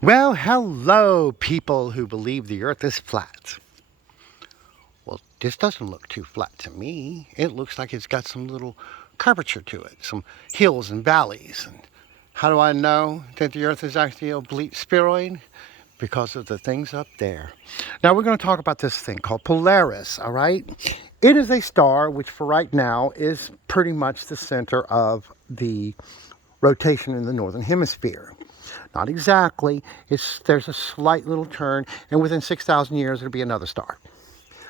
Well, hello, people who believe the earth is flat. Well, this doesn't look too flat to me. It looks like it's got some little curvature to it, some hills and valleys. And how do I know that the earth is actually oblique spiroid? Because of the things up there. Now, we're going to talk about this thing called Polaris, all right? It is a star which, for right now, is pretty much the center of the rotation in the northern hemisphere. Not exactly. There's a slight little turn, and within 6,000 years, it'll be another star.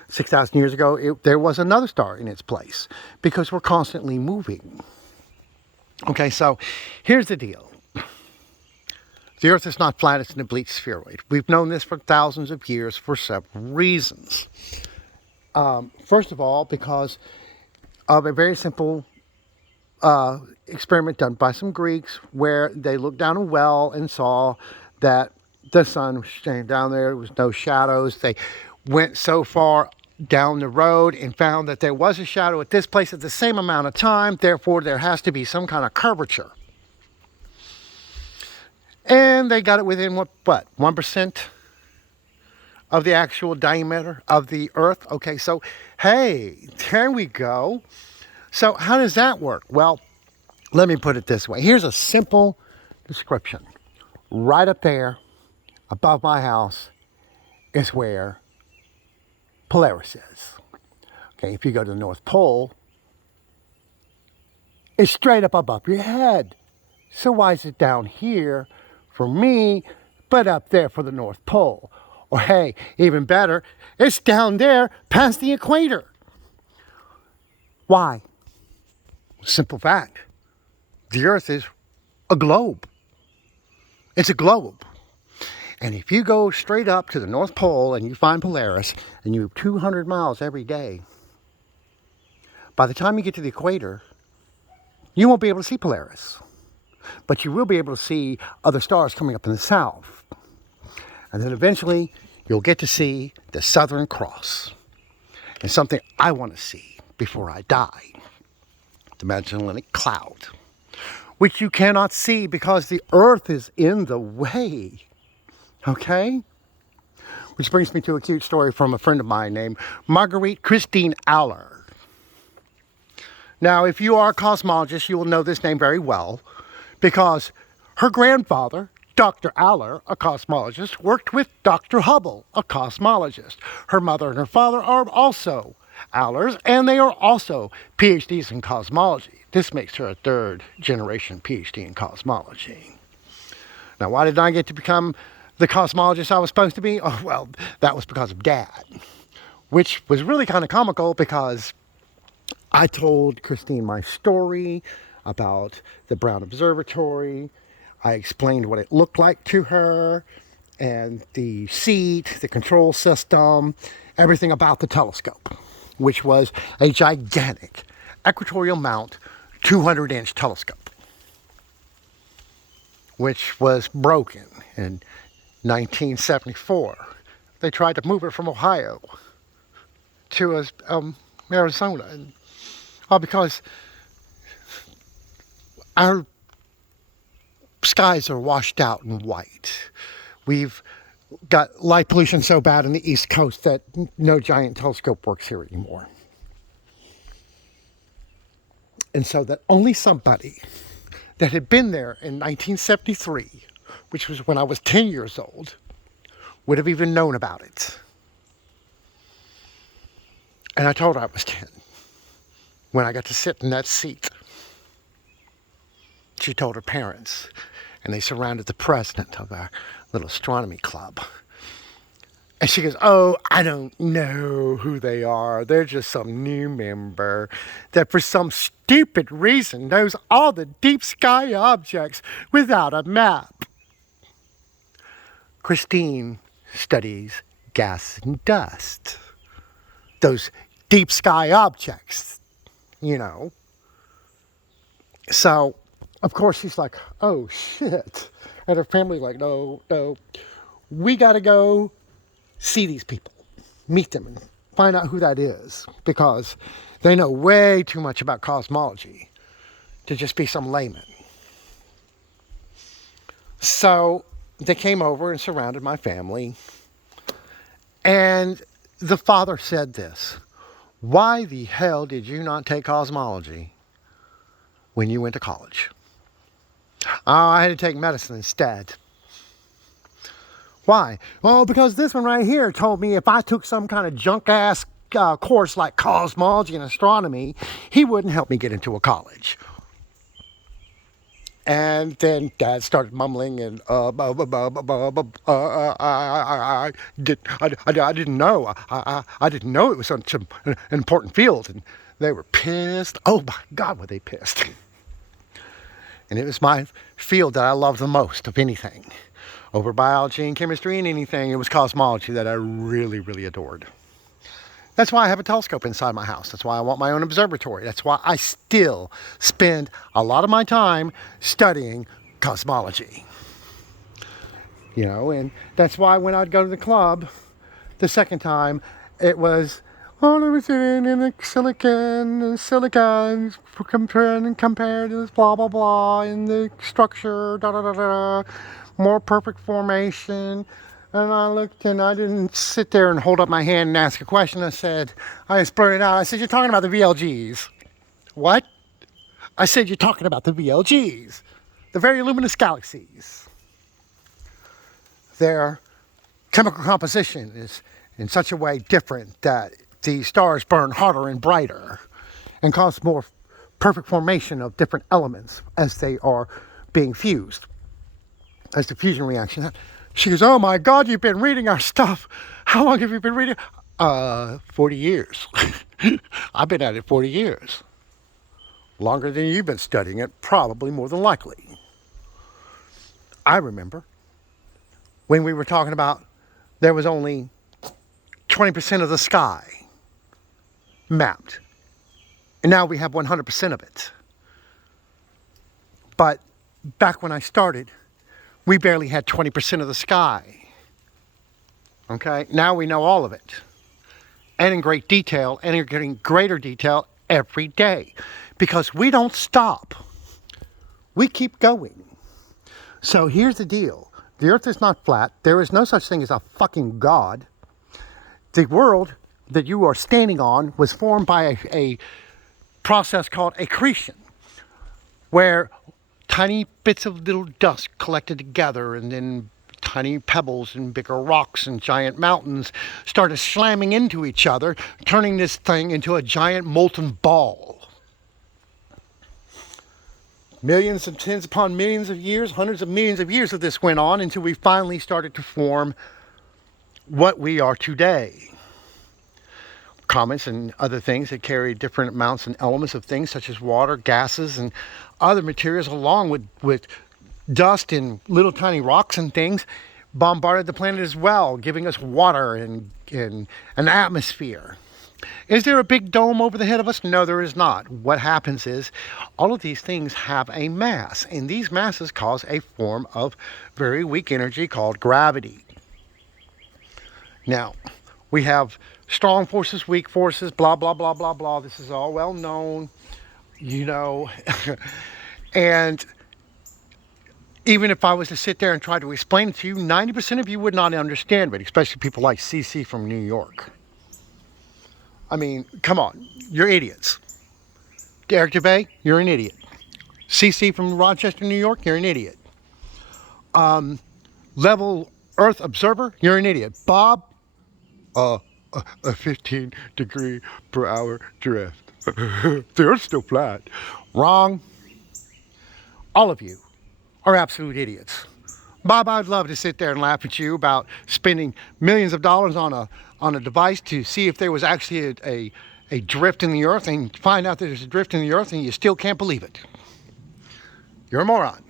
6,000 years ago, there was another star in its place because we're constantly moving. Okay, so here's the deal. The Earth is not flat, it's an oblique spheroid. We've known this for thousands of years for several reasons. First of all, because of a very simple experiment done by some Greeks where they looked down a well and saw that the sun was staying down there. There was no shadows. They went so far down the road and found that there was a shadow at this place at the same amount of time. Therefore, there has to be some kind of curvature. And they got it within what 1% of the actual diameter of the Earth. Okay, so hey, there we go. So how does that work? Well, let me put it this way. Here's a simple description. Right up there above my house is where Polaris is. Okay, if you go to the North Pole, it's straight up above your head. So why is it down here for me, but up there for the North Pole? Or hey, even better, it's down there past the equator. Why? Simple fact. The Earth is a globe. It's a globe. And if you go straight up to the North Pole and you find Polaris and you have 200 miles every day, by the time you get to the equator, you won't be able to see Polaris. But you will be able to see other stars coming up in the south. And then eventually, you'll get to see the Southern Cross. And something I want to see before I die. The Magellanic Cloud, which you cannot see because the Earth is in the way. Okay? Which brings me to a cute story from a friend of mine named Margaret Christine Aller. Now, if you are a cosmologist, you will know this name very well because her grandfather, Dr. Aller, a cosmologist, worked with Dr. Hubble, a cosmologist. Her mother and her father are also Allers, and they are also PhDs in cosmology. This makes her a third generation PhD in cosmology. Now, why did I get to become the cosmologist I was supposed to be? Oh, well, that was because of Dad, which was really kind of comical because I told Christine my story about the Brown Observatory. I explained what it looked like to her and the seat, the control system, everything about the telescope, which was a gigantic equatorial mount 200-inch telescope, which was broken in 1974. They tried to move it from Ohio to Arizona, and all because our skies are washed out and white. We've got light pollution so bad on the East Coast that no giant telescope works here anymore. And so that only somebody that had been there in 1973, which was when I was 10 years old, would have even known about it. And I told her I was 10 when I got to sit in that seat. She told her parents, and they surrounded the president of our little astronomy club. And she goes, oh, I don't know who they are. They're just some new member that for some stupid reason knows all the deep sky objects without a map. Christine studies gas and dust. Those deep sky objects, you know. So, of course, she's like, oh, shit. And her family like, no, we got to go see these people, meet them, and find out who that is, because they know way too much about cosmology to just be some layman. So they came over and surrounded my family. And the father said this: "Why the hell did you not take cosmology when you went to college?" "Oh, I had to take medicine instead." "Why?" "Well, because this one right here told me if I took some kind of junk ass course like cosmology and astronomy, he wouldn't help me get into a college." And then Dad started mumbling and I didn't know. I didn't know it was such an important field. And they were pissed. Oh my God, were they pissed. And it was my field that I loved the most of anything. Over biology and chemistry and anything, it was cosmology that I really, really adored. That's why I have a telescope inside my house. That's why I want my own observatory. That's why I still spend a lot of my time studying cosmology. You know, and that's why when I'd go to the club the second time, it was, "Oh, let me sit in the silicon, compared to this blah, blah, blah, in the structure, da, da, da, da, more perfect formation." And I looked, and I didn't sit there and hold up my hand and ask a question. I just blurted out, I said, "You're talking about the VLGs." "What?" I said, "You're talking about the VLGs, the very luminous galaxies. Their chemical composition is in such a way different that the stars burn hotter and brighter and cause more perfect formation of different elements as they are being fused, as the fusion reaction." She goes, "Oh my God, you've been reading our stuff. How long have you been reading?" 40 years. I've been at it 40 years. Longer than you've been studying it, probably more than likely. I remember when we were talking about there was only 20% of the sky mapped. And now we have 100% of it. But back when I started, we barely had 20% of the sky. Okay, now we know all of it. And in great detail, and in getting greater detail every day. Because we don't stop. We keep going. So here's the deal. The earth is not flat. There is no such thing as a fucking God. The world that you are standing on was formed by a process called ecretion, where tiny bits of little dust collected together, and then tiny pebbles and bigger rocks and giant mountains started slamming into each other, turning this thing into a giant molten ball. Millions and tens upon millions of years, hundreds of millions of years of this went on until we finally started to form what we are today. Comets and other things that carry different amounts and elements of things such as water, gases, and other materials, along with dust and little tiny rocks and things, bombarded the planet as well, giving us water and an atmosphere. Is there a big dome over the head of us? No, there is not. What happens is all of these things have a mass, and these masses cause a form of very weak energy called gravity. Now, we have strong forces, weak forces, blah, blah, blah, blah, blah. This is all well known, you know. And even if I was to sit there and try to explain it to you, 90% of you would not understand it, especially people like CC from New York. I mean, come on, you're idiots. Derek DeVay, you're an idiot. CC from Rochester, New York, you're an idiot. Level Earth Observer, you're an idiot. Bob, a 15 degree per hour drift. The Earth's still flat. Wrong. All of you are absolute idiots. Bob, I'd love to sit there and laugh at you about spending millions of dollars on a device to see if there was actually a drift in the Earth, and find out that there's a drift in the Earth and you still can't believe it. You're a moron.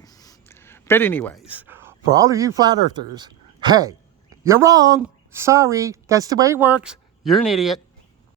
But anyways, for all of you flat earthers, hey, you're wrong. Sorry, that's the way it works. You're an idiot.